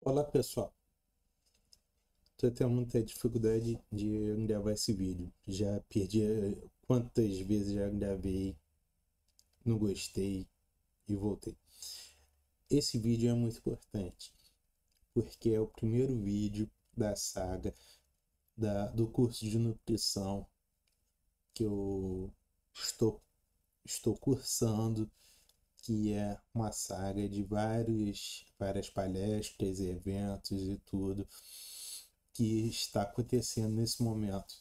Olá pessoal, estou tendo muita dificuldade de gravar esse vídeo. Já perdi quantas vezes já gravei, não gostei e voltei. Esse vídeo é muito importante, porque é o primeiro vídeo da saga do curso de nutrição que eu estou cursando, que é uma saga de várias palestras, eventos e tudo que está acontecendo nesse momento,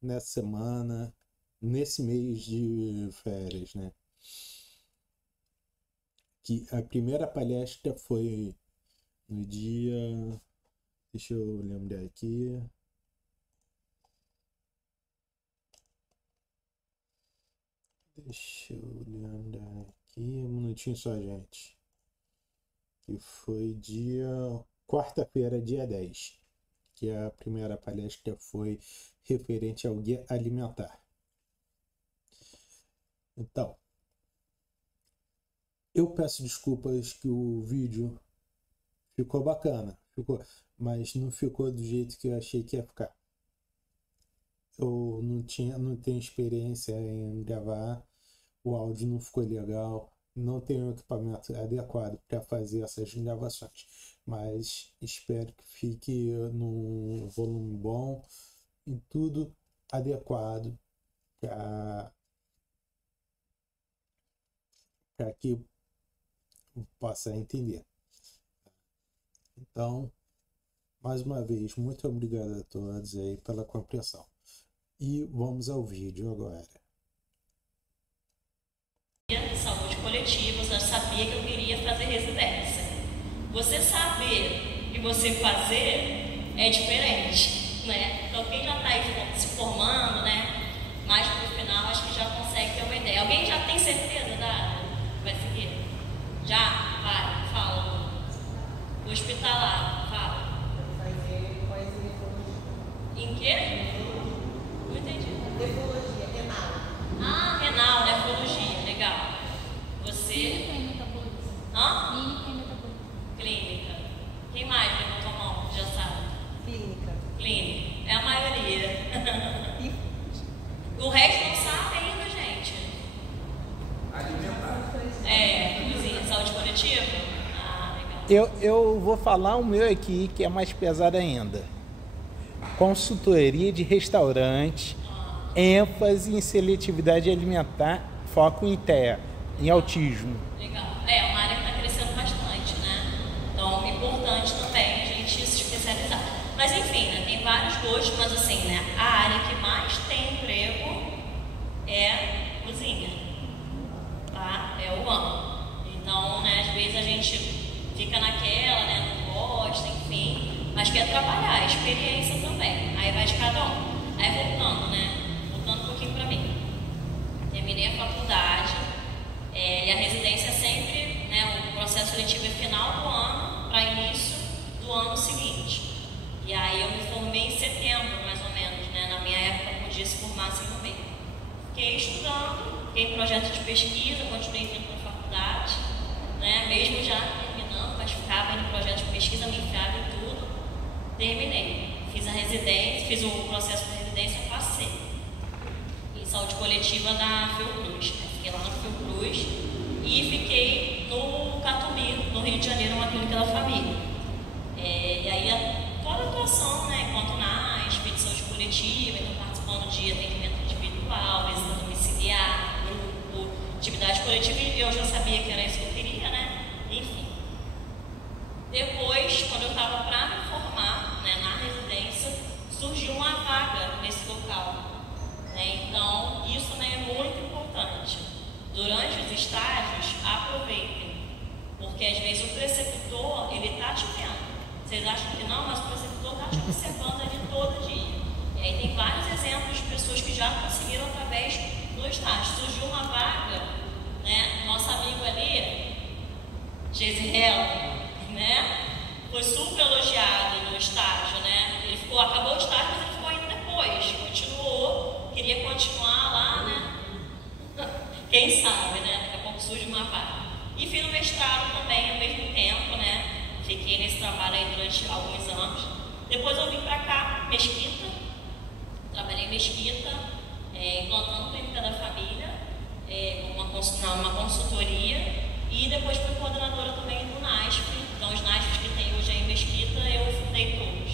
nessa semana, nesse mês de férias, né? Que a primeira palestra foi no dia. Deixa eu lembrar aqui. Deixa eu lembrar aqui. Um minutinho só, gente. Que foi dia. Quarta-feira, dia 10. Que a primeira palestra foi referente ao guia alimentar. Então, eu peço desculpas que o vídeo ficou bacana, mas não ficou do jeito que eu achei que ia ficar. Eu não tenho experiência em gravar, o áudio não ficou legal, não tenho equipamento adequado para fazer essas gravações, mas espero que fique num volume bom, em tudo adequado para que possa entender. Então, mais uma vez, muito obrigado a todos aí pela compreensão. E vamos ao vídeo agora. Saúde coletiva, eu sabia que eu queria fazer residência. Você saber e você fazer é diferente, né? Então quem já está aí se formando, né? Mais pro final, acho que já consegue ter uma ideia. Alguém já tem certeza da área que vai seguir? Já? Vai, fala. Hospitalar, fala. Fazer pós-nefrologia. Em quê? Não entendi. Nefrologia, renal. Ah, renal, nefrologia, legal. Você? Clínica e metabolismo. Hã? Clínica e metabolismo. Clínica. Quem mais levantou a mão? Já sabe. Clínica. Clínica. É a maioria. O resto não sabe ainda, gente. Alimentar. Cozinha, saúde coletiva? Ah, legal. Eu vou falar o meu aqui, que é mais pesado ainda. Consultoria de restaurante, ênfase em seletividade alimentar, foco em TEA, em autismo. Legal. É uma área que está crescendo bastante, né? Então, é importante também a gente se especializar. Mas enfim, né? Tem vários gostos, mas assim, né? A área que mais tem emprego é cozinha. Tá? É o amo. Então, né? Às vezes a gente fica naquela, né? Não gosta, enfim. Mas quer trabalhar, experiência também. Aí vai de cada um. Aí voltando, né? Voltando um pouquinho pra mim. Terminei a faculdade. E a residência é sempre, né, o processo seletivo é final do ano para início do ano seguinte. E aí eu me formei em setembro, mais ou menos, né? Na minha época podia se formar assim no meio. Fiquei estudando, fiquei em projeto de pesquisa, continuei indo para a faculdade, né? Mesmo já terminando, mas ficava em projeto de pesquisa, me enfiava em tudo. Terminei. Fiz a residência, fiz o processo de residência, passei. Em saúde coletiva da Fiocruz, né? Fiquei lá na Fiocruz e fiquei no Catumi, no Rio de Janeiro, uma clínica da família. E aí toda a atuação, né, enquanto na expedição de coletiva, então participando de atendimento individual, visita domiciliar, grupo, atividade coletiva, e eu já sabia que era isso que eu queria, né? Enfim. Depois, quando eu estava para me formar, né, na residência, surgiu uma vaga nesse local. Então, isso, né, é muito importante. Durante os estágios, aproveitem, porque às vezes o preceptor, ele está te vendo. Vocês acham que não, mas o preceptor está te observando ali todo dia. E aí tem vários exemplos de pessoas que já conseguiram através do estágio. Surgiu uma vaga, né, nosso amigo ali, Gesiel, né, foi super elogiado no estágio, né. Ele acabou o estágio, mas ele ficou ainda depois, continuou. Queria continuar lá, né? Quem sabe, né? Daqui a pouco surge uma vaga. E fiz o mestrado também ao mesmo tempo, né? Fiquei nesse trabalho aí durante alguns anos. Depois eu vim para cá, Mesquita, trabalhei em Mesquita, implantando clínica da família, uma consultoria, e depois fui coordenadora também do NASF. Então os NASFs que tem hoje aí em Mesquita, eu fundei todos,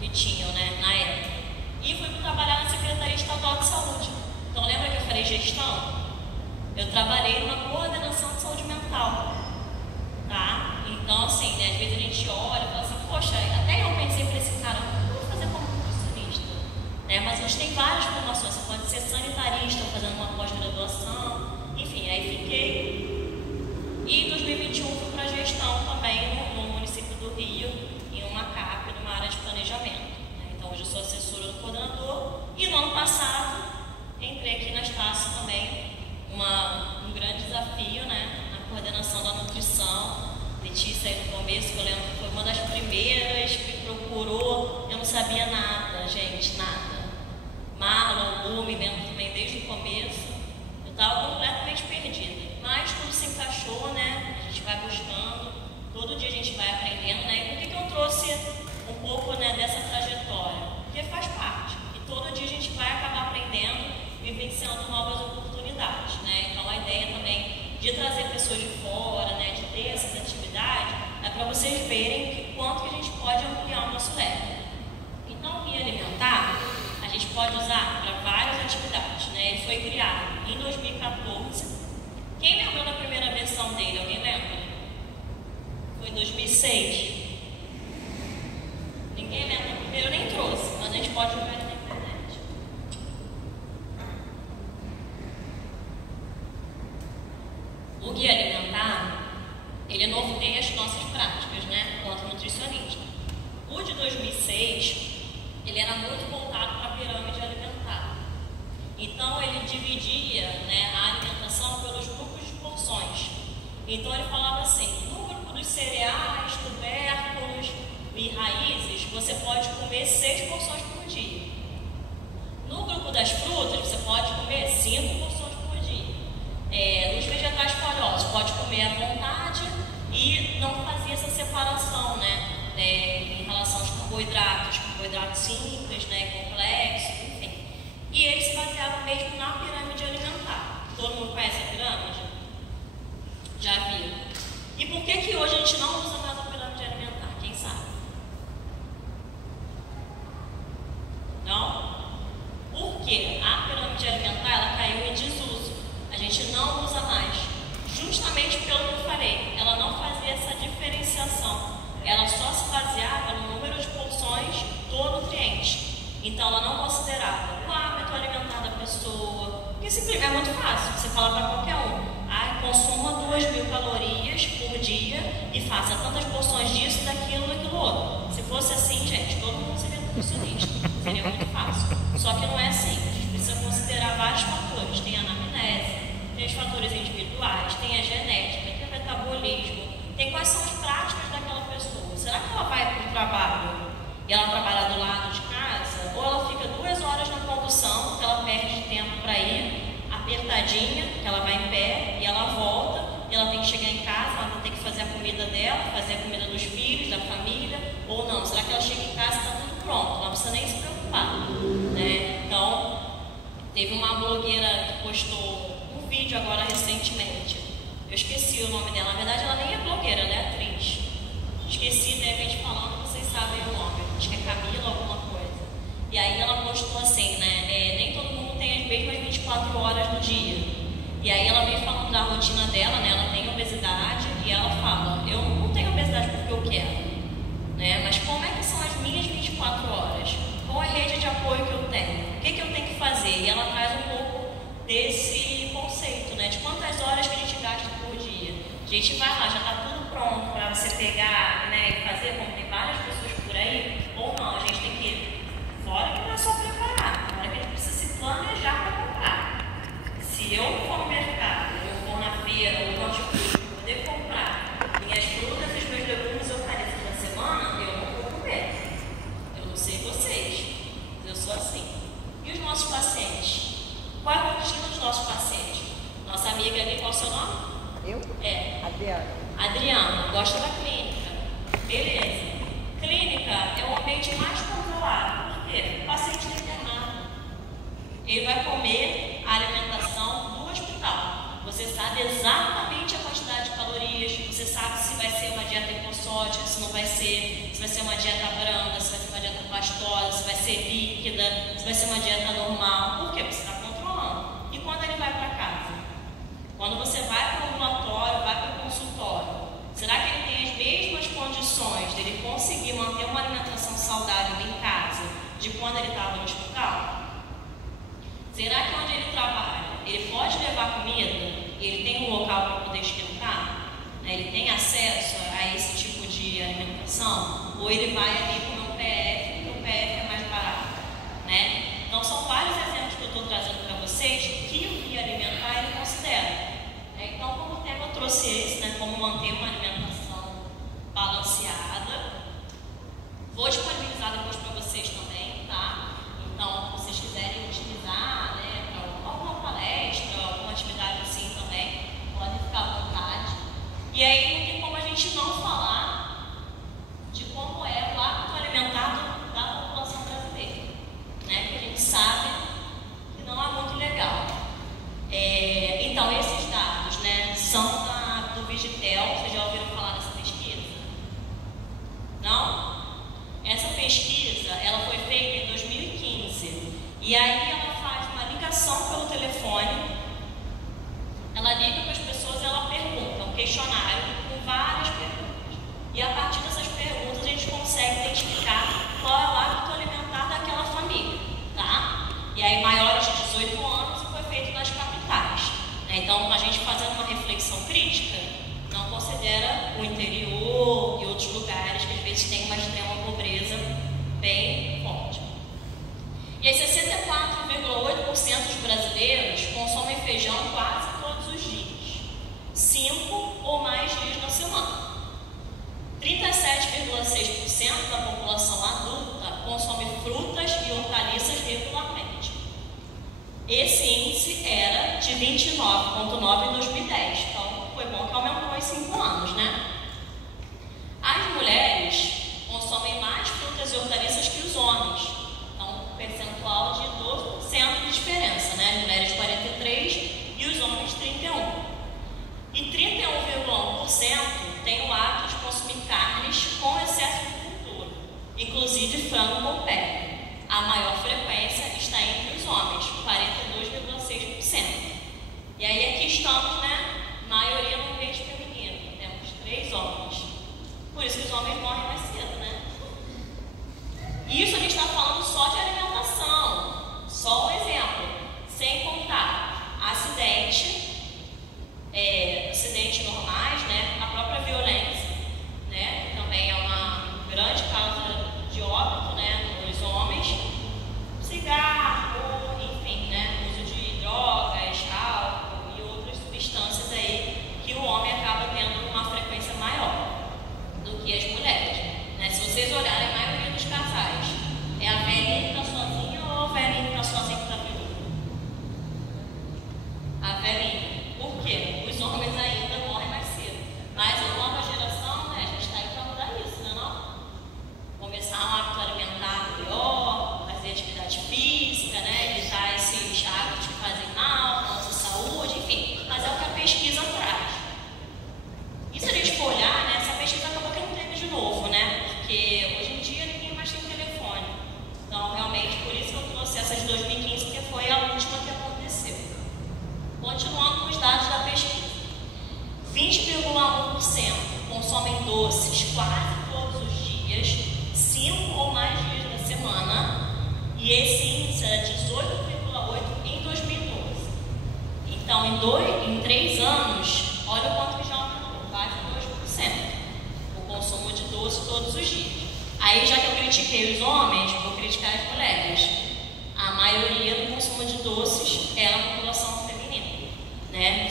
que tinham, né, na época. E fui trabalhar na Secretaria Estadual de Saúde. Então lembra que eu falei gestão? Eu trabalhei na coordenação de saúde mental, tá? Então, assim, né, às vezes a gente olha e fala assim, poxa, até eu pensei para esse cara, eu vou fazer como nutricionista, né? Mas a gente tem várias formações, você pode ser sanitarista, fazendo uma pós-graduação, enfim, aí fiquei. E em 2021 fui para gestão também no município do Rio, em uma CAP, numa área de planejamento, né? Então, hoje eu sou assessora do coordenador, e no ano passado entrei aqui na Estácio também, um grande desafio, né, na coordenação da nutrição. Letícia aí no começo, eu lembro que foi uma das primeiras que procurou, eu não sabia nada, gente, nada. Marlon, Lu, me lembro também desde o começo, eu estava completamente perdida, mas tudo se encaixou, né, a gente vai buscando, todo dia a gente vai aprendendo, né, e por que eu trouxe um pouco, né, dessa trajetória? Porque faz parte, e todo dia a gente vai acabar aprendendo, vivenciando novas oportunidades, né? Então a ideia também de trazer pessoas de fora, né, de ter essas atividades, é para vocês verem que quanto que a gente pode ampliar o nosso leque. Então o Guia Alimentar a gente pode usar para várias atividades, né? Ele foi criado em 2014. Quem lembrou da primeira versão dele? Alguém lembra? Foi em 2006. Ninguém lembra? Primeiro eu nem trouxe, mas a gente pode jogar ele na internet. O Guia Alimentar, ele norteia as nossas práticas, né, quanto nutricionista. O de 2006, ele era muito voltado para a pirâmide alimentar. Então, ele dividia, né, a alimentação pelos grupos de porções. Então, ele falava assim, no grupo dos cereais, tubérculos e raízes, você pode comer 6 porções por dia. No grupo das frutas, você pode comer 5 porções por dia. Os vegetais folhosos, pode comer à vontade e não fazia essa separação, né, em relação aos carboidratos simples, né, complexos, enfim. E eles se baseavam mesmo na pirâmide alimentar. Todo mundo conhece a pirâmide? Já viu? E por que hoje a gente não usa mais a pirâmide alimentar? Quem sabe? Não? Porque a pirâmide alimentar, ela caiu em desuso. A gente não usa mais. Justamente pelo que eu falei, ela não fazia essa diferenciação. Ela só se baseava no número de porções do nutriente. Então ela não considerava o hábito alimentar da pessoa. Porque simplesmente é muito fácil, você fala para qualquer um. Consuma 2.000 calorias por dia e faça tantas porções disso, daquilo outro. Se fosse assim, gente, todo mundo seria nutricionista. Seria muito fácil. Só que não é assim. A gente precisa considerar vários fatores. Tem a anamnese, tem os fatores individuais, tem a genética, tem o metabolismo, tem quais são as práticas daquela pessoa. Será que ela vai para o trabalho e ela trabalha do lado de casa? Ou ela fica 2 horas na condução, que ela perde tempo para ir, apertadinha, que ela vai em pé e ela volta, e ela tem que chegar em casa, ela vai ter que fazer a comida dela, fazer a comida dos filhos, da família, ou não? Será que ela chega em casa e está tudo pronto? Ela não precisa nem se preocupar, né? Então, teve uma blogueira que postou um vídeo agora recentemente, eu esqueci o nome dela, na verdade ela nem é blogueira, ela é atriz. Esqueci, de repente falando, vocês sabem o nome, acho que é Camila alguma coisa. E aí ela postou assim, né, nem todo mundo tem as mesmas 24 horas no dia. E aí ela vem falando da rotina dela, né, ela tem obesidade, e ela fala, eu não tenho obesidade porque eu quero, né, mas como é que são as minhas 24 horas? Qual a rede de apoio que eu tenho? O que eu tenho que fazer? E ela traz um pouco desse conceito, né, de quantas horas que a gente gasta por dia. A gente vai lá, já está tudo pronto para você pegar, né, e fazer, como tem várias pessoas por aí, ou não, a gente tem que, fora que não é só preparar, fora que a gente precisa se planejar para comprar. Se eu for no mercado, eu for na feira, ou no hortifruti, poder comprar minhas frutas e os meus legumes hortaliças da semana, eu não vou comer. Eu não sei vocês, mas eu sou assim. E os nossos pacientes? Qual é a rotina dos nossos pacientes? Nossa amiga ali, qual é o seu nome? Eu? É. Adriana. Adriana, gosta da clínica. Beleza. Clínica é o ambiente mais controlado. Por quê? O paciente está internado. Ele vai comer a alimentação do hospital. Você sabe exatamente a quantidade de calorias, você sabe se vai ser uma dieta hipossótica, se não vai ser, se vai ser uma dieta branda, se vai ser uma dieta pastosa, se vai ser líquida, se vai ser uma dieta normal. Por quê? Porque você está controlando. E quando ele vai para casa? Quando você vai para o ambulatório, vai para o consultório, será que ele tem as mesmas condições dele conseguir manter uma alimentação saudável em casa de quando ele estava no hospital? Será que onde ele trabalha, ele pode levar comida? Ele tem um local para poder esquentar? Ele tem acesso a esse tipo de alimentação? Ou ele vai ali comer um PF, porque o PF é mais barato? Né? Então são vários exemplos que eu estou trazendo para vocês que o guia alimentar ele considera. Então, como tema eu trouxe esse, né, como manter uma alimentação balanceada. Vou disponibilizar depois para vocês também, tá? Então, se vocês quiserem utilizar, né, para alguma palestra, alguma atividade assim também, podem ficar à vontade. E aí não tem como a gente não falar de como é o hábito alimentar da população brasileira, né? Que a gente sabe que não é muito legal. Então, esses dados, né, são do Vigitel. Vocês já ouviram falar dessa pesquisa? Não? Essa pesquisa, ela foi feita em 2015. E aí ela faz uma ligação pelo telefone. Ela liga para as pessoas e ela pergunta, um questionário com várias perguntas. E a partir dessas perguntas a gente consegue identificar qual é o hábito alimentar daquela família, tá? E aí maiores de 18 anos e foi feito nas capitais. Então, a gente fazendo uma reflexão crítica, não considera o interior e outros lugares que às vezes tem uma extrema pobreza bem forte. E aí 64,8% dos brasileiros consomem feijão quase todos os dias, 5 ou mais dias na semana. 37,6% da população adulta consome frutas e hortaliças regularmente. Esse índice era de 29,9% em 2010, então foi bom que aumentou em 5 anos, né? As mulheres consomem mais frutas e hortaliças que os homens, então um percentual de 12% de diferença, né? As mulheres 43% e os homens 31%. E 31,1% tem o hábito de consumir carnes com excesso de gordura, inclusive frango com pele. A maior frequência está entre os homens, 42,6%. E aí aqui estamos, né? Maioria no ambiente feminino. Temos 3 homens. Por isso que os homens morrem mais cedo, né? Isso a gente está falando só de alimentação. Só um exemplo. Sem contar acidentes normais, né? A própria violência, né? Que também é uma grande causa de óbito, né? Nos homens. Cigarro, enfim, né? Uso de drogas, álcool e outras substâncias aí que o homem acaba tendo uma frequência maior do que as mulheres, né? Se vocês olharem, a maioria dos casais é a velhinha que está sozinha ou a velhinha que está sozinha que está viúva? A velhinha. Por quê? Os homens ainda morrem mais cedo. Mas a nova geração, né? A gente está aí para mudar isso, né? Não? Começar um hábito alimentar melhor, fazer atividade física, né? Evitar esses hábitos que fazem mal para a nossa saúde, enfim. Mas é o que a pesquisa traz. E se a gente for olhar, né? Essa pesquisa acabou que não teve de novo, né? Porque hoje em dia ninguém mais tem telefone. Então, realmente, por isso que eu trouxe essa de 2015, porque foi a última que aconteceu. Continuando com os dados da pesquisa. 20,1% consomem doces quase todos os dias, 5 ou mais dias da semana, e esse índice era 18,8% em 2012. Então, em 3 anos, olha o quanto que já aumentou, quase 2%, o consumo de doce todos os dias. Aí, já que eu critiquei os homens, vou criticar as mulheres. A maioria do consumo de doces é a população feminina, né?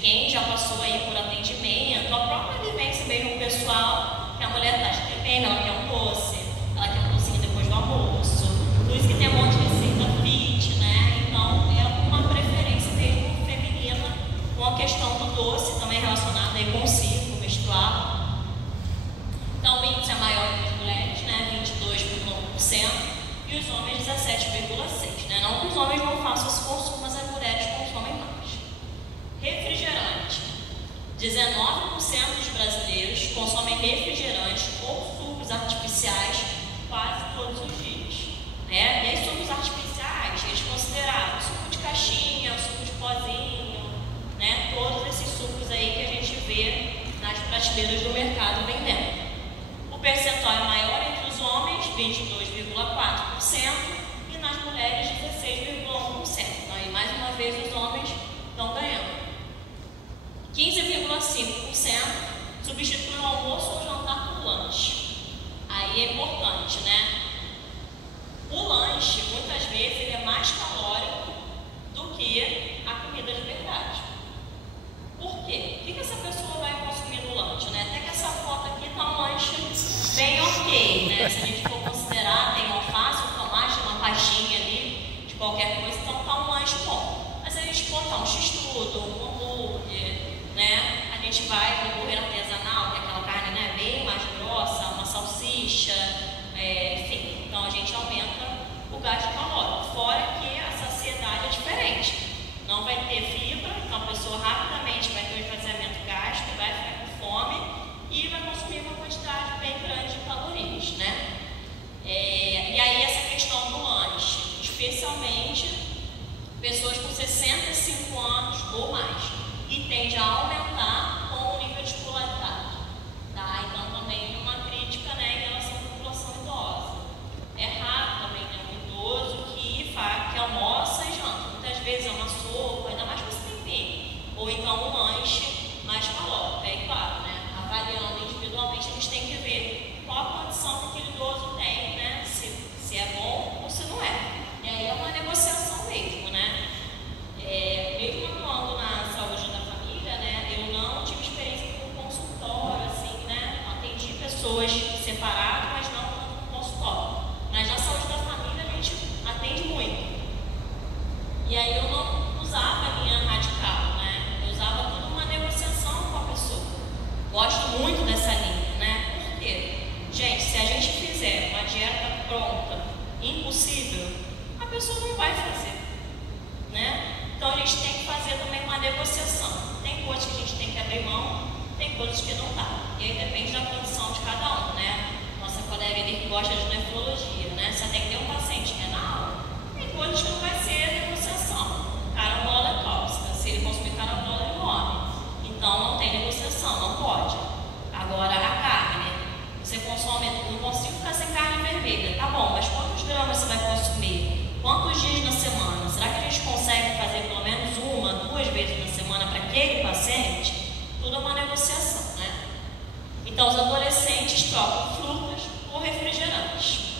Quem já passou aí por atendimento, a própria vivência mesmo pessoal, que a mulher está de TPM, ela quer um doce, ela quer um docinho depois do almoço, por isso que tem um monte de receita fit, né? Então é uma preferência mesmo feminina com a questão do doce, também relacionada aí com o ciclo menstrual. Então o índice refrigerantes ou sucos artificiais quase todos os dias. Né? E aí, sucos artificiais, eles consideraram suco de caixinha, suco de pozinho, né? Todos esses sucos aí que a gente vê nas prateleiras do mercado vendendo. O percentual é maior entre os homens, 22,4%, e nas mulheres, 16,1%. Então, aí, mais uma vez, os homens estão ganhando. 15,5% substitui o almoço ou jantar por lanche. Aí é importante, né? O lanche, muitas vezes, ele é mais calórico do que a comida de verdade. Por quê? O que essa pessoa vai consumir no lanche, né? Até que essa foto aqui está um lanche bem ok, né? Se a gente for considerar, tem alface, um tomate, uma pastinha ali de qualquer coisa, então está um lanche bom. Mas se a gente botar um x-tudo, um hambúrguer, né? A gente vai no hambúrguer artesanal, que é aquela carne, né, bem mais grossa, uma salsicha, enfim. Então a gente aumenta o gasto calórico. Fora que a saciedade é diferente. Não vai ter fibra, então a pessoa rapidamente vai ter um esvaziamento gástrico, vai ficar com fome e vai consumir uma quantidade bem grande de calorias, né? E aí essa questão do lanche, especialmente pessoas com 65 anos ou mais, e tende a aumentar com o nível de escolaridade, tá? Então também é uma crítica, né, em relação à população idosa. É raro também, né, um idoso que almoça e janta. Muitas vezes é uma sopa, ainda mais que você tem vinho, ou então um lanche mais calórico. É claro, né, avaliando individualmente, a gente tem que ver qual a condição que aquele idoso tem, né, se é bom ou se não é. E aí é uma negociação mesmo, né? Mesmo atuando na saúde da família, né, eu não tive experiência com consultório, assim, né, atendi pessoas separadas, mas não com consultório. Mas na saúde da família a gente atende muito. E aí eu não usava a linha radical, né, eu usava tudo uma negociação com a pessoa. Gosto muito dessa linha, né, por quê? Gente, se a gente fizer uma dieta pronta, impossível, a pessoa não vai fazer, né? Então a gente tem que fazer também uma negociação. Tem coisas que a gente tem que abrir mão, tem coisas que não dá. E aí depende da condição de cada um, né? Nossa colega ali que gosta de nefrologia, né? Você tem que ter um paciente renal, tem coisas que não vai ser negociação. Carambola é tóxica, se ele consumir carambola ele morre. Então não tem negociação, não pode. Agora a carne, você consome, não consigo ficar sem carne vermelha. Tá bom, mas quantos gramas você vai consumir? Quantos dias na semana? Será que a gente consegue fazer pelo menos 1, 2 vezes na semana para aquele paciente? Tudo é uma negociação, né? Então, os adolescentes trocam frutas por refrigerantes.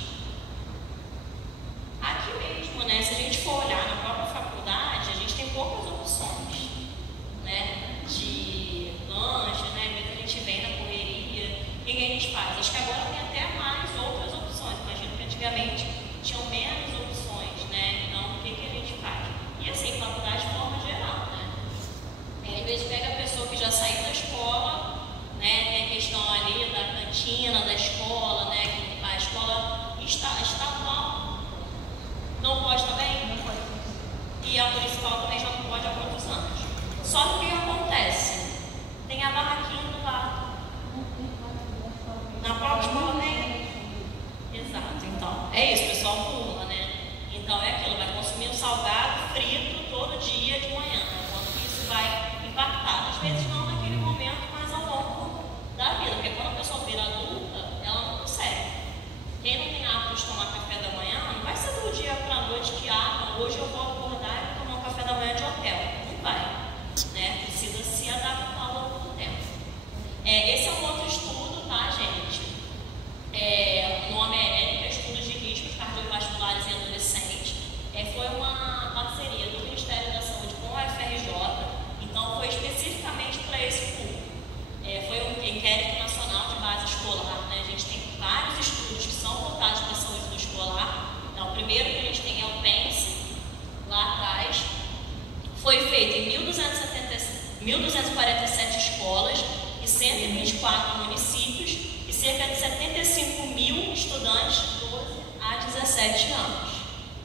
Aqui mesmo, né? Se a gente for olhar na própria faculdade, a gente tem poucas opções, né? De lanche, né? Mesmo a gente vem na correria. O que a gente faz? Acho que agora tem até mais outras opções. Imagino que antigamente tinham menos opções, né? Então, o que a gente faz? E assim, faculdade de forma geral, né? Às vezes pega a pessoa que já saiu da escola, né? Tem a questão ali da cantina, da escola, né? Que a escola estadual não pode também? Não pode. E a municipal também já não pode há muitos anos. Só que o que acontece? Tem a barraquinha do lado. Na própria escola tem. Exato, então. É isso, o pessoal pula, né? Então é aquilo, vai consumir um salgado frito todo dia de manhã. Quanto que isso vai impactar? Às vezes não naquele momento, mas ao longo da vida. Porque quando a pessoa vira adulta, ela não consegue. Quem não tem hábito de tomar café da manhã, não vai ser do dia para a noite que, hoje eu vou acordar e vou tomar um café da manhã de hotel. Não vai, né? Precisa se adaptar ao longo do tempo. Esse é um outro estudo, tá, gente? O nome é Estudos de Riscos Cardiovasculares em Adolescentes. Foi uma parceria do Ministério da Saúde com a UFRJ, então foi especificamente para esse público. Foi um inquérito nacional de base escolar, né? A gente tem vários estudos que são voltados para a saúde do escolar. Então, o primeiro que a gente tem é o PENSE, lá atrás. Foi feito em 1.247 escolas e 124 municípios e cerca de 75 mil estudantes de 12 a 17 anos.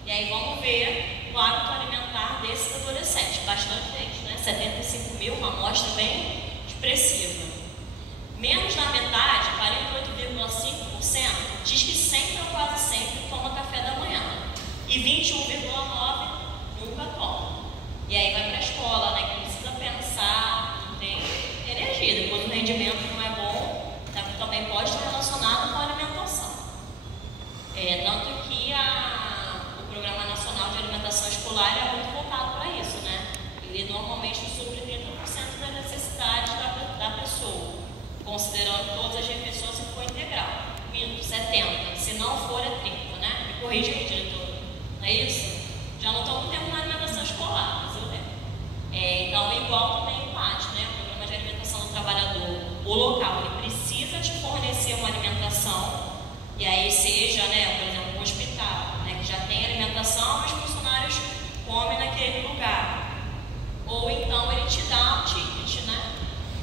E aí vamos ver o hábito alimentar desses adolescentes. Bastante gente, né? 75 mil, uma amostra bem expressiva. Menos da metade, 21,9% nunca toma. E aí vai para a escola, né, que precisa pensar, não tem energia. Depois o rendimento não é bom, também pode estar relacionado com a alimentação. Tanto que o Programa Nacional de Alimentação Escolar é muito voltado para isso, né? Ele normalmente supre 30% das necessidades da pessoa, considerando todas as refeições em forma integral. Minto, 70%. Se não for, é 30%, né? Me corrija aí, diretor. Não é isso? Já não estamos tendo uma alimentação escolar, mas eu lembro. Então, igual também o PAT, né? O Programa de Alimentação do Trabalhador. O local, ele precisa te fornecer uma alimentação, e aí seja, né, por exemplo, um hospital, né, que já tem alimentação, mas os funcionários comem naquele lugar. Ou então ele te dá um ticket, né?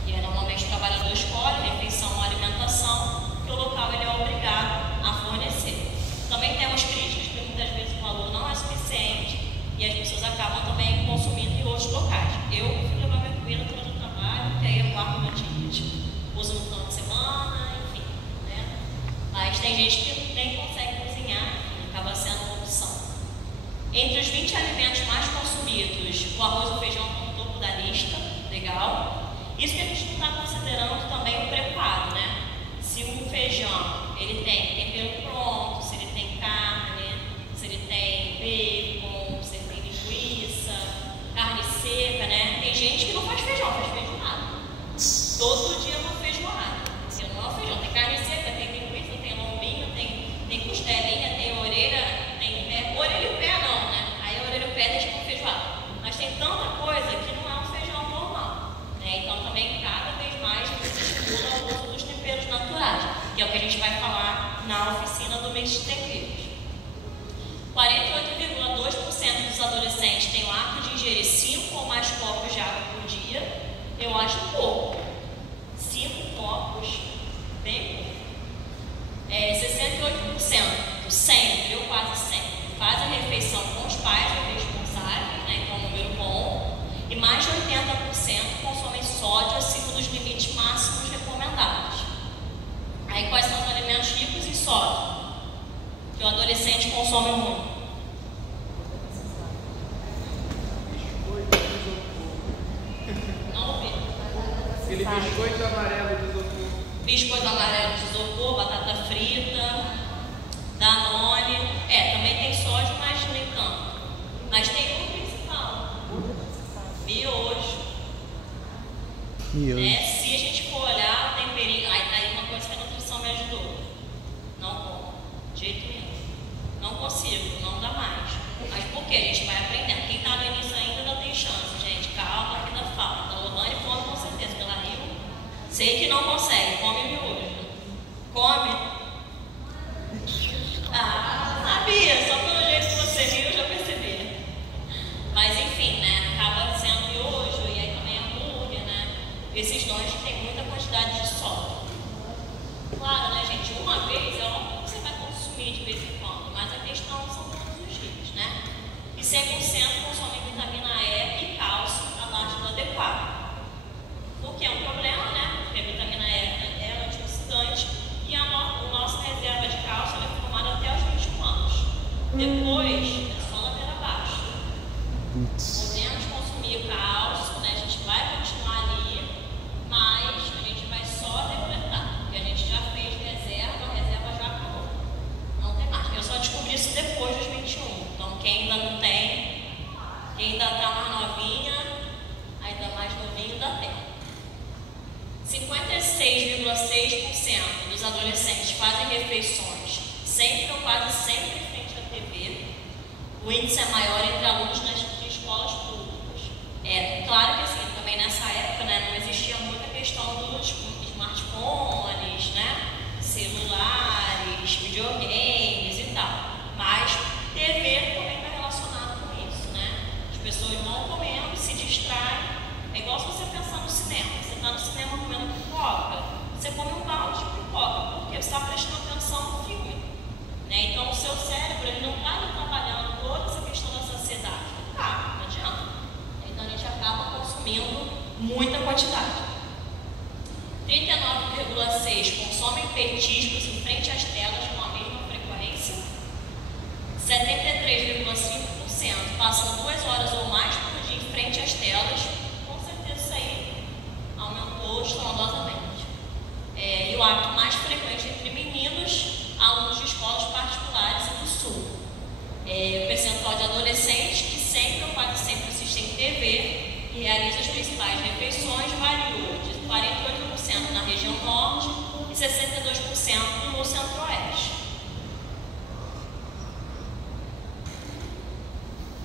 E aí, normalmente o trabalhador escolhe refeição ou alimentação, que o local ele é obrigado a fornecer. Também temos críticas, porque muitas vezes o valor não é suficiente e as pessoas acabam também consumindo em outros locais. Eu prefiro levar minha comida para o trabalho, que aí eu guardo meu ticket, uso no final de semana, enfim, né? Mas tem gente que nem consegue cozinhar, acaba sendo uma opção. Entre os 20 alimentos mais consumidos, o arroz e o feijão estão no topo da lista, legal. Isso que a gente não está considerando também o preparo, né? Se o feijão ele tem tempero pronto, se ele tem carne, se ele tem bacon, se ele tem linguiça, carne seca, né? Tem gente que não faz feijão, faz feijoada. Todo dia é uma feijoada. Se não é um feijão, tem carne seca, tem linguiça, tem lombinho, tem costelinha, tem orelha, tem pé. Orelha e pé não, né? Aí a orelha e o pé deixa com feijoada. Mas tem tanta coisa que não é um feijão normal, né? Então também cada vez mais se estimula o uso dos temperos naturais, que é o que a gente vai falar na oficina do mês de temperos. 48,2% dos adolescentes têm o hábito de ingerir 5 ou mais copos de água por dia. Eu acho pouco. 5 copos, bem pouco. 68%, sempre ou quase sempre, faz a refeição com os pais ou responsáveis, né, então é um número bom. E mais de 80% consomem sódio acima dos limites máximos recomendados. Aí quais são os alimentos ricos em sódio que o adolescente consome muito? Não ouvi. Aquele biscoito amarelo de isopor. Biscoito amarelo de isopor, batata frita, Danone. Também tem sódio, mas nem tanto. Mas tem o principal: miojo. Se a gente for olhar o temperinho, aí tá aí uma coisa que a nutrição me ajudou. Não como, de jeito nenhum. Não consigo, não dá mais. Mas por quê? A gente vai aprendendo. Quem tá no início ainda tem chance, gente. Calma, que ainda falta. A Lohane come com certeza, pela Rio. Sei que não consegue, come miojo. Come. Sabia, só pelo jeito que você viu eu já percebi. Mas enfim, né? Acaba sendo miojo e aí também hambúrguer, né? Esses lanches têm muita quantidade de sódio. Claro, né, gente? Uma vez é óbvio que você vai consumir de vez em quando, mas a questão são todos os dias, né? E 100% consome vitamina E e cálcio abaixo do adequado. O que é um problema, né? Porque a vitamina E é antioxidante e a nossa reserva de cálcio é formada até os 21 anos. Depois, é só ladeira abaixo. Podemos consumir cálcio, né? A gente vai continuar ali, mas a gente vai só depletar, porque a gente já fez reserva, a reserva já acabou. Não tem mais. Eu só descobri isso depois dos 21. Então, quem ainda não tem, quem ainda está mais novinha, ainda mais novinho, dá tempo. 56,6% dos adolescentes fazem refeições sempre ou quase sempre em frente à TV. O índice é maior entre alunos de escolas públicas. Claro que assim, também nessa época, né, não existia muita questão dos smartphones, né, celulares, videogames e tal. Mas TV também está relacionado com isso, né? As pessoas vão comendo, se distraem. É igual se você pensar no cinema. Você está no cinema comendo pipoca, você come um balde de pipoca. Por quê? Você está prestando atenção no filme. Né? Então o seu cérebro ele não está trabalhando toda essa questão da saciedade. Não adianta. Então a gente acaba consumindo muita quantidade. 39,6% consomem petiscos em frente às telas com a mesma frequência. 73,5% passam 2 horas ou mais por dia em frente às telas. Com certeza isso aí aumentou estrondosamente. E o hábito mais frequente entre meninos, alunos de escolas particulares e do Sul. O percentual de adolescentes que sempre ou quase sempre assistem TV e realizam as principais refeições variou de 48% na região norte e 62% no centro-oeste.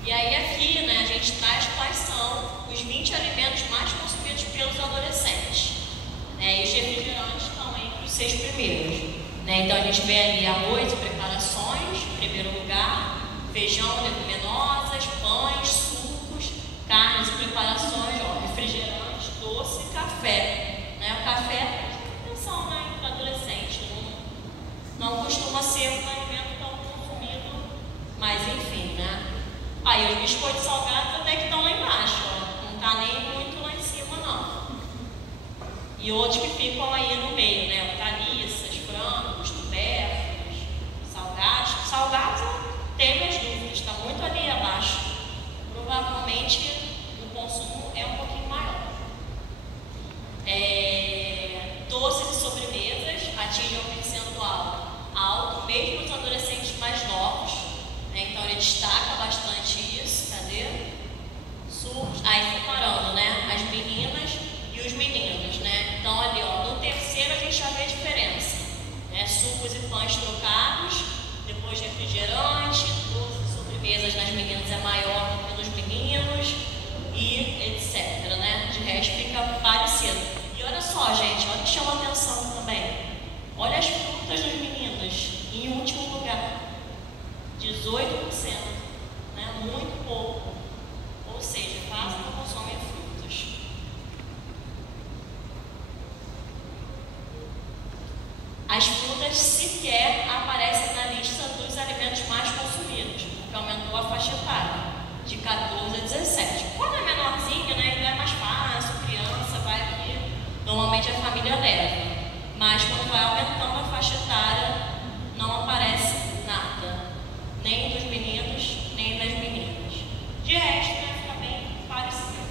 E aí aqui, né, a gente traz quais são os 20 alimentos mais consumidos pelos adolescentes. E os refrigerantes estão entre os 6 primeiros. Então a gente vê ali arroz e preparações, em primeiro lugar, feijão, leguminosas, pães, sucos, carnes e preparações, refrigerantes, doce e café. O café, atenção, para adolescente, não costuma ser um alimento tão consumido, mas enfim, Aí os biscoitos salgados até que estão lá embaixo, não está nem muito lá em cima, não. E outros que ficam aí no meio, hortaliças, frangos, tubérculos, salgados. Salgados eu tenho as dúvidas, está muito ali abaixo. Provavelmente o consumo é um pouquinho maior. Doces e sobremesas atingem um percentual alto, mesmo os adolescentes mais novos. Então ele destaca bastante isso, cadê? Aí separando, as meninas e os meninos, Então ali, no terceiro a gente já vê a diferença, Sucos e pães trocados, depois refrigerante, doces e sobremesas nas meninas é maior do que nos meninos e etc, De resto fica parecido. E olha só, gente, olha que chama atenção também. Olha as frutas dos meninos, em último lugar. 18%, muito pouco, ou seja, quase não consomem frutas. As frutas sequer aparecem na lista dos alimentos mais consumidos, porque aumentou a faixa etária, de 14 a 17. Quando é menorzinho, ainda é mais fácil, criança vai aqui, normalmente a família leva, mas quando vai aumentando a faixa etária, não aparece nada. Nem dos meninos, nem das meninas. De resto, fica bem parecido.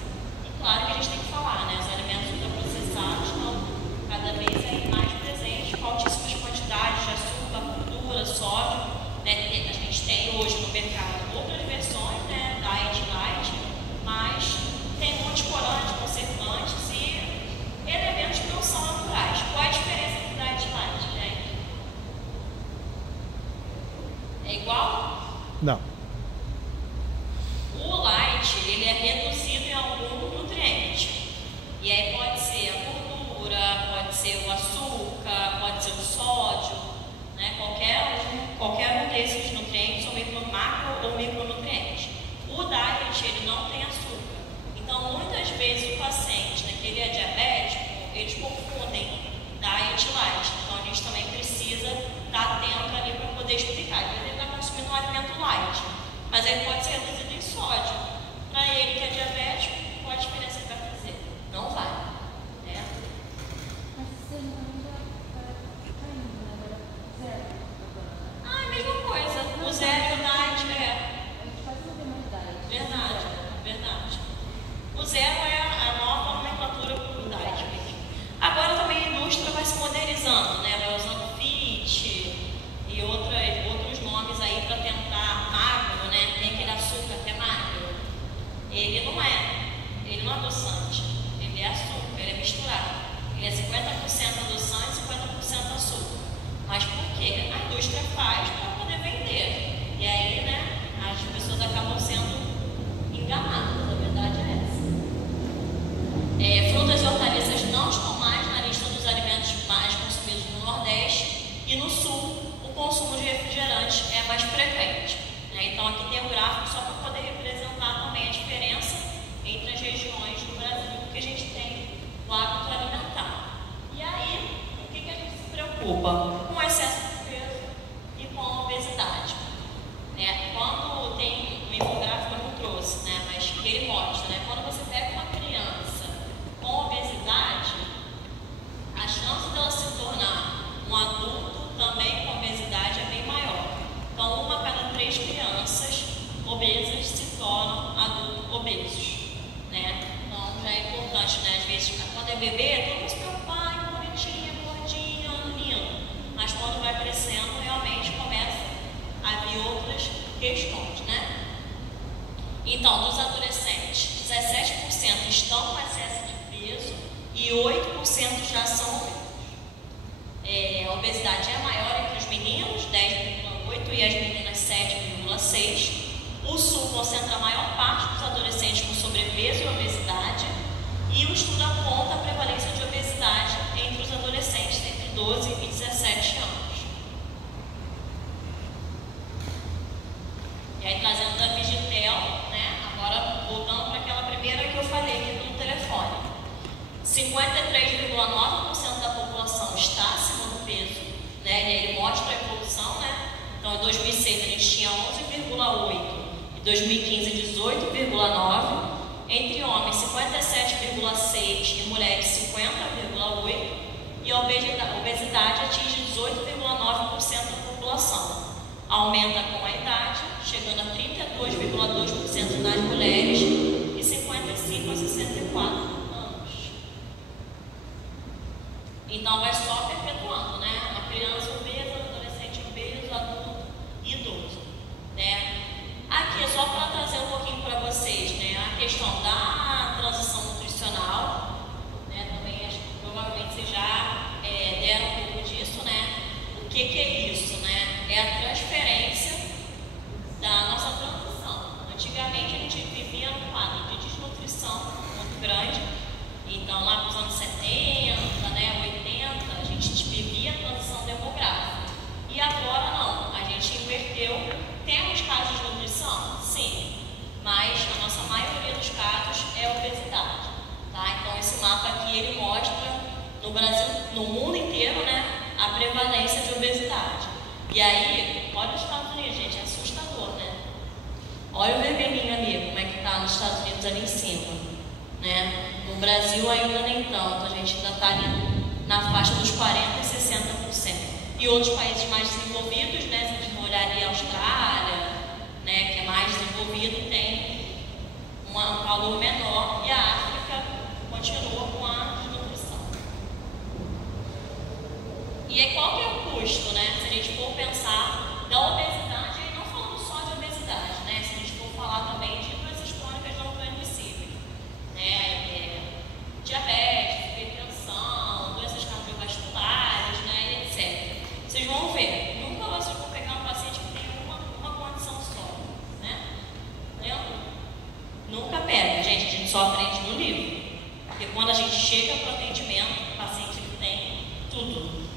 E claro que a gente tem que falar, os alimentos ultraprocessados estão cada vez aí mais presentes, com altíssimas quantidades de açúcar, gordura, sódio. A gente tem hoje no mercado outras versões, diet light, mas tem muitos corantes, conservantes e elementos que não são naturais. Qual é a diferença do diet light, gente? É igual? Não. O light, ele é reduzido em algum nutriente. E aí pode ser a gordura, pode ser o açúcar, pode ser o sódio, qualquer um desses nutrientes, ou macro ou micronutrientes. O diet, ele não tem açúcar. Então, muitas vezes o paciente, que ele é diabético, eles confundem diet light. Então, a gente também precisa estar atento ali para poder explicar. Ele está consumindo um alimento light, mas ele pode ser reduzido em sódio. Para ele que é diabético, qual a diferença ele vai fazer? Não vai. Mas se ele não já está caindo, zero. A mesma coisa. O zero e o diet, A gente quase não vê mais diet. Verdade. O zero é a nova nomenclatura para o diet mesmo. Agora também a indústria vai se modernizando, vai usando fit e outros nomes aí para tentar magro, tem aquele açúcar que é magro. Ele não é adoçante, ele é açúcar, ele é misturado. Ele é 50% adoçante e 50% açúcar. Mas por quê? A indústria faz para poder vender. E aí, as pessoas acabam sendo enganadas, a verdade é essa. Frutas e hortaliças não estão mais na lista dos alimentos mais consumidos no Nordeste e no Sul o consumo de refrigerante é mais frequente. Então aqui tem o gráfico só para poder representar também a diferença entre as regiões do Brasil que a gente tem o hábito alimentar. E aí, o que a gente se preocupa? Com o excesso de peso e com a obesidade. Quando tem um infográfico, eu não trouxe, mas que ele mostra, quando você pega uma criança com obesidade, a chance dela se tornar um adulto também com obesidade é bem maior. Então, 1 a cada 3 crianças questões, né? Então, dos adolescentes, 17% estão com excesso de peso e 8% já são obesos. A obesidade é maior entre os meninos, 10,8%, e as meninas, 7,6%. O Sul concentra a maior parte dos adolescentes com sobrepeso e obesidade, e o estudo aponta a prevalência de obesidade entre os adolescentes entre 12 e 17 anos. E aí, trazendo da Vigitel, né? Agora voltando para aquela primeira que eu falei aqui no telefone. 53,9% da população está acima do peso, né? E aí ele mostra a evolução, né? Então, em 2006 a gente tinha 11,8%, em 2015 18,9%, entre homens 57,6% e mulheres 50,8%, e a obesidade atinge 18,9% da população. Aumenta com a idade, chegando a 32,2% nas mulheres e 55 a 64 anos. Então vai só perpetuando, né? A criança obesa, adolescente obeso, adulto e idoso, né? Aqui é só para trazer um pouquinho para vocês, né? A questão da transição nutricional, né? Também acho que provavelmente vocês já deram um pouco disso, né? O que é isso, né? É a transferência da nossa transição. Antigamente a gente vivia num quadro de desnutrição muito grande, então lá nos anos 70, né, 80, a gente vivia a transição demográfica. E agora não, a gente inverteu. Temos casos de nutrição? Sim, mas a nossa maioria dos casos é obesidade. Tá? Então esse mapa aqui ele mostra no Brasil, no mundo inteiro, né, a prevalência de obesidade. E aí, olha os Estados Unidos, gente, é assustador, né? Olha o vermelhinho ali, como é que tá nos Estados Unidos ali em cima, né? No Brasil ainda nem tanto, a gente ainda está ali na faixa dos 40% e 60%. E outros países mais desenvolvidos, né? Se a gente olhar ali a Austrália, né, que é mais desenvolvido, tem um valor menor, e a África continua com a desnutrição. E aí, qual que é o custo, né? Se a gente for pensar da obesidade, e não falando só de obesidade, né? Se a gente for falar também de doenças crônicas não transmissíveis, né? Diabetes, hipertensão, doenças cardiovasculares, né? Etc. Vocês vão ver, nunca vocês vão pegar um paciente que tem uma condição só, né? Lembra? Nunca pega, gente, a gente só aprende no livro. Porque quando a gente chega para o atendimento, o paciente ele tem tudo.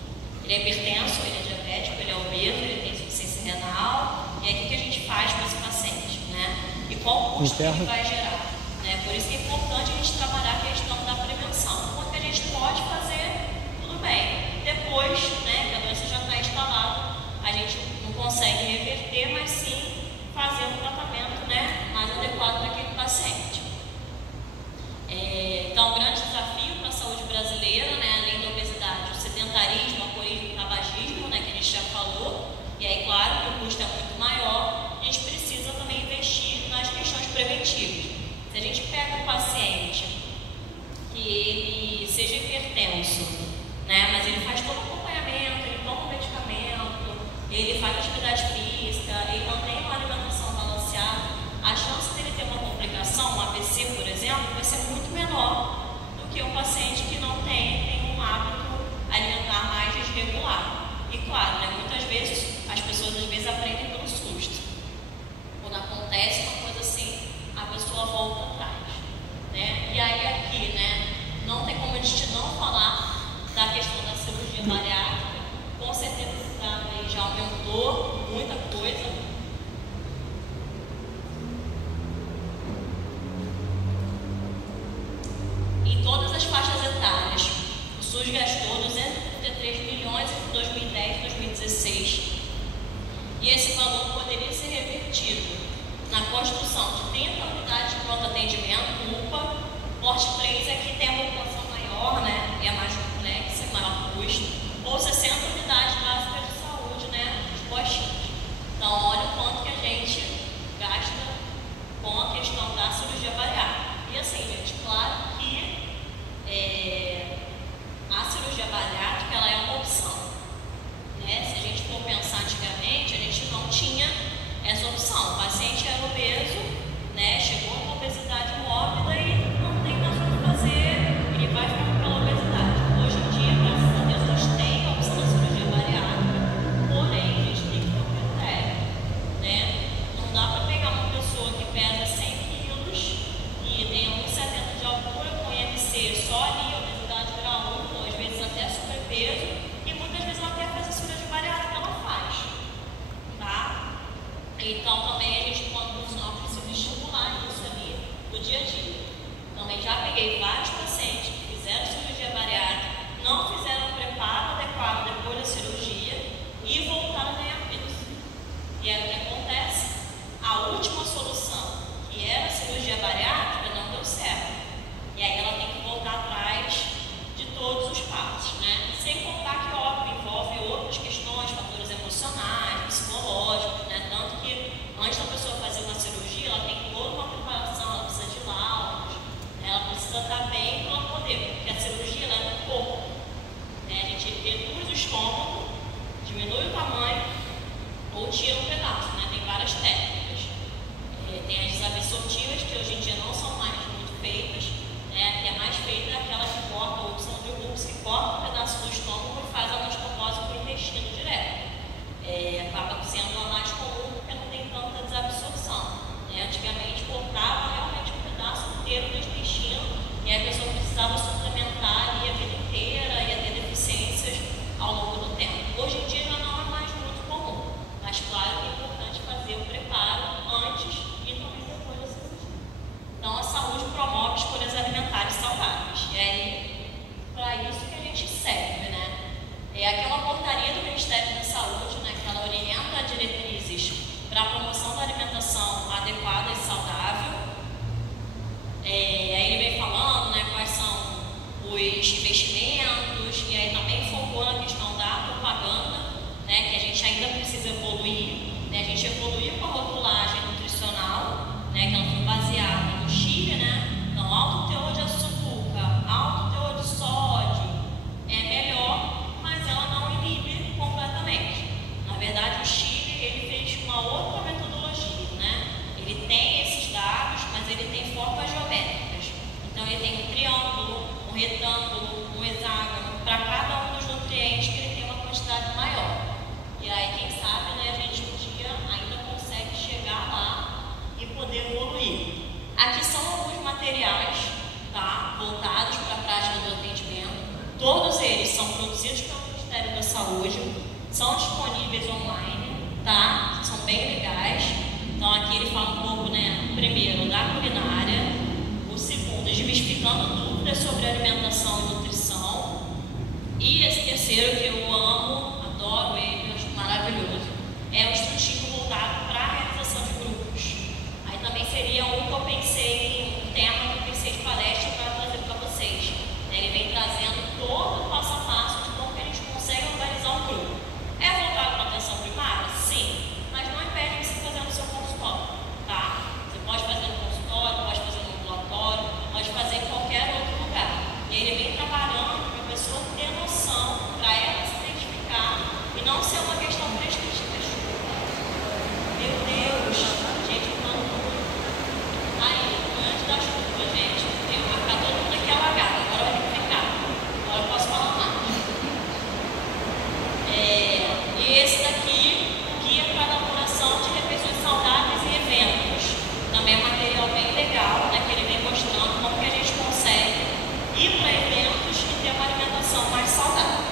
Ele é hipertenso, ele é diabético, ele é obeso, ele tem insuficiência renal. E aí, o que a gente faz com esse paciente, né? E qual o custo que ele vai gerar, né? Por isso que é importante a gente trabalhar a questão da prevenção. Quanto que a gente pode fazer, tudo bem. Depois, né, que a doença já está instalada, a gente não consegue reverter, mas sim fazer um tratamento, né, mais adequado para aquele paciente. Então, um grande desafio para a saúde brasileira, né, além da obesidade, o sedentarismo, o alcoolismo, o tabagismo, né, que a gente já falou. E aí, claro, que o custo é muito maior, a gente precisa também investir nas questões preventivas. Se a gente pega um paciente que ele seja hipertenso, né, mas ele faz todo o acompanhamento, ele toma um medicamento, ele faz atividade física, ele mantém uma alimentação balanceada, a chance dele ter uma complicação, um AVC, por exemplo, vai ser muito menor do que um paciente que não tem um hábito alimentar mais desregular. E claro, né, muitas vezes as pessoas aprendem pelo susto. Quando acontece uma coisa assim, a pessoa volta atrás, né? E aí aqui, né, não tem como a gente não falar da questão da cirurgia bariátrica. Com certeza esse dado aí já aumentou muita coisa. Em todas as faixas etárias, o SUS gastou 233 milhões entre 2010 e 2016. E esse valor poderia ser revertido na construção de 30 unidades de pronto atendimento, UPA. Porte 3 aqui tem a população maior, né? E é mais complexa, maior custo. Ou 60 unidades básicas de saúde, né? Os postinhos. Então, olha o quanto que a gente gasta com a questão da cirurgia bariátrica. E assim, gente, claro que a cirurgia bariátrica ela é uma opção, né? Se a gente for pensar antigamente, a gente não tinha essa opção. estômago, diminui o tamanho ou tira um pedaço, né? Tem várias técnicas. Tem as desabsortivas, que hoje em dia não são mais muito feitas, né? Que é mais feita aquela que corta, ou opção de Hoops, que corta um pedaço do estômago e faz a anestopose para o intestino direto. Acaba sendo a mais comum porque não tem tanta desabsorção, né? Antigamente cortava realmente um pedaço inteiro do intestino e a pessoa precisava suplementar ali a vida inteira, ia ter deficiências ao longo do tempo. Hoje em dia já não é mais muito comum, mas claro que é importante fazer o preparo antes e também depois da cirurgia. Então a saúde promove escolhas alimentares saudáveis, e aí para isso que a gente serve, né? É aquela portaria do Ministério da Saúde, né, que ela orienta diretrizes para a promoção da alimentação adequada e saudável. Aí ele vem falando, né, quais são os investimentos, e aí também focou na questão da propaganda, né, que a gente ainda precisa evoluir, né? A gente evoluiu com a rotulagem nutricional, né, que ela foi baseada no Chile, né? Então, alto teor de açúcar, alto teor de sódio é melhor, mas ela não inibe completamente. Na verdade, o Chile ele fez uma outra metodologia, né? Ele tem esses dados, mas ele tem formas geométricas. Então, ele tem um triângulo, um retângulo, um hexágono, para cada um dos nutrientes que ele tem uma quantidade maior. E aí, quem sabe, né, a gente um dia ainda consegue chegar lá e poder evoluir. Aqui são alguns materiais, tá, voltados para a prática do atendimento. Todos eles são produzidos pelo Ministério da Saúde, são disponíveis online, tá? São bem legais. Então aqui ele fala um pouco, né, primeiro da culinária, o segundo desmistificando dúvidas sobre alimentação e nutrição, e esse terceiro que eu amo, adoro ele, acho maravilhoso, é o instrutivo voltado para a realização de grupos. Aí também seria um que eu pensei, um tema que eu pensei de palestra para trazer para vocês. Ele vem trazendo todo o passo a passo de como que a gente consegue organizar um grupo. É voltado para a atenção primária? Sim, mas não impede você fazer no seu consultório, tá? Você pode fazer no consultório, pode fazer no ambulatório, pode fazer em qualquer outro lugar. E ele vem trabalhando para a pessoa ter noção, para ela se identificar e não ser uma questão prescritiva. Meu Deus, gente, falando muito. Aí, antes da chuva, gente, eu vou ficar todo mundo aqui alagado, agora vai ter que ficar. Agora eu posso falar mais. E esse daqui, guia para a elaboração de refeições saudáveis e eventos. Também é um material bem legal, né, que ele vem mostrando como que a gente consegue ir para eventos e ter uma alimentação mais saudável.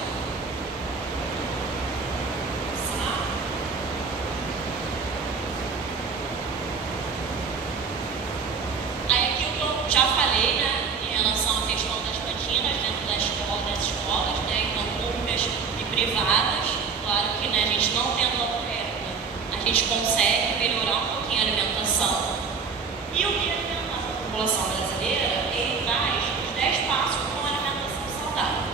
Aí aqui o que eu já falei, né, em relação à questão das cantinas dentro das escolas, né, então públicas e privadas. Claro que, né, a gente não tendo oferta, a gente consegue melhorar um pouquinho a alimentação. E o Guia Alimentar da População Brasileira, ele traz os 10 passos para uma alimentação saudável.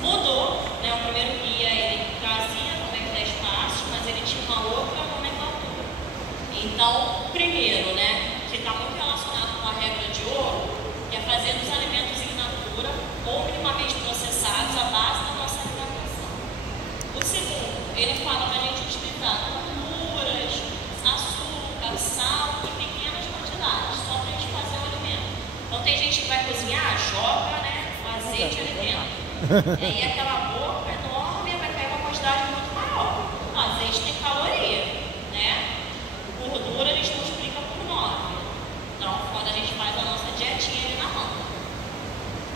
Mudou, né, o primeiro guia ele trazia também os 10 passos, mas ele tinha uma outra nomenclatura. Então, primeiro, né, que está muito relacionado com a regra de ouro, que é fazer dos alimentos in natura ou minimamente processados a base da nossa alimentação. O segundo, ele fala para a gente utilizar gorduras, açúcar, sal em pequenas quantidades, só para a gente fazer o alimento. Então tem gente que vai cozinhar, joga, né, o azeite ali dentro. E aí aquela boca enorme vai cair uma quantidade muito maior. O azeite tem caloria, né? Gordura a gente multiplica por 9. Então, quando a gente faz a nossa dietinha ali na mão.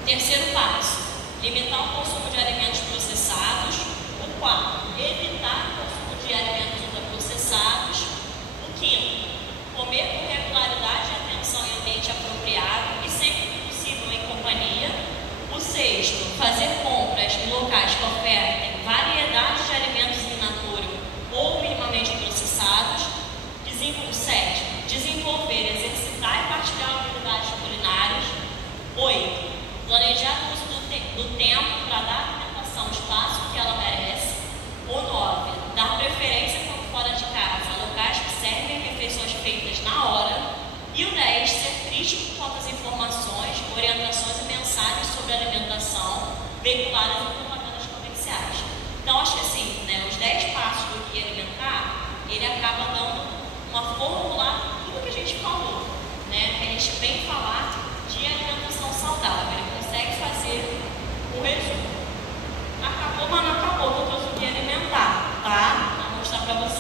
Terceiro passo, limitar o consumo de alimentos processados. O quarto, evitar o consumo de alimentos ultraprocessados. O quinto, comer com regularidade e atenção em ambiente apropriado e sempre que possível em companhia. O sexto, fazer compras em locais que ofertem variedade de alimentos in natura ou minimamente processados. O sétimo, desenvolver, exercitar e partilhar habilidades culinárias. 8, planejar o uso do tempo para dar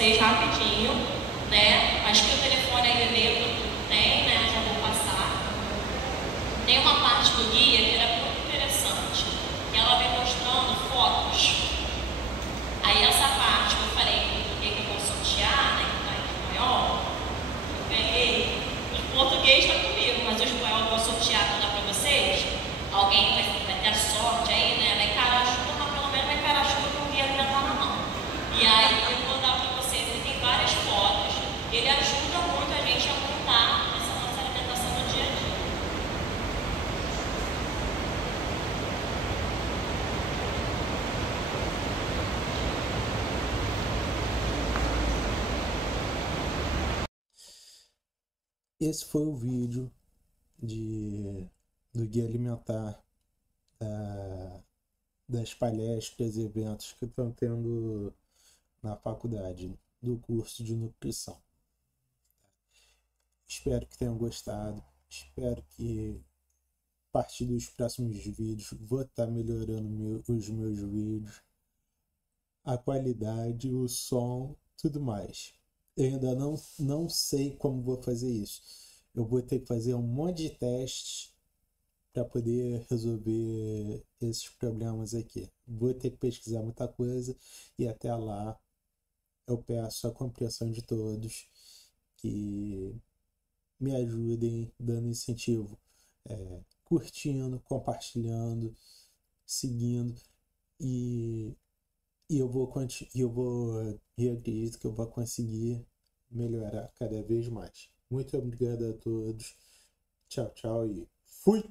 vocês rapidinho, né? Acho que o telefone aí dentro tem, né? Já vou passar. Tem uma parte do guia que era muito interessante, que ela vem mostrando fotos. Aí essa parte que eu falei que eu vou sortear, né? Que tá em espanhol, eu ganhei. O português tá comigo, mas o espanhol eu vou sortear para dar para vocês. Alguém vai ter a sorte aí, né? Vai encarar a chuva, mas pelo menos vai encarar a chuva com o guia já tá na mão. E aí eu vou dar para vocês, ele tem várias fotos, ele ajuda muito a gente a montar essa nossa alimentação no dia a dia. Esse foi o vídeo do Guia Alimentar, das palestras e eventos que estão tendo na faculdade, do curso de nutrição. Espero que tenham gostado. Espero que a partir dos próximos vídeos vou estar melhorando os meus vídeos, a qualidade, o som, tudo mais. Eu ainda não sei como vou fazer isso. Eu vou ter que fazer um monte de testes para poder resolver esses problemas aqui. Vou ter que pesquisar muita coisa e até lá eu peço a compreensão de todos que me ajudem dando incentivo, curtindo, compartilhando, seguindo e eu acredito que eu vou conseguir melhorar cada vez mais. Muito obrigado a todos. Tchau, tchau e fui!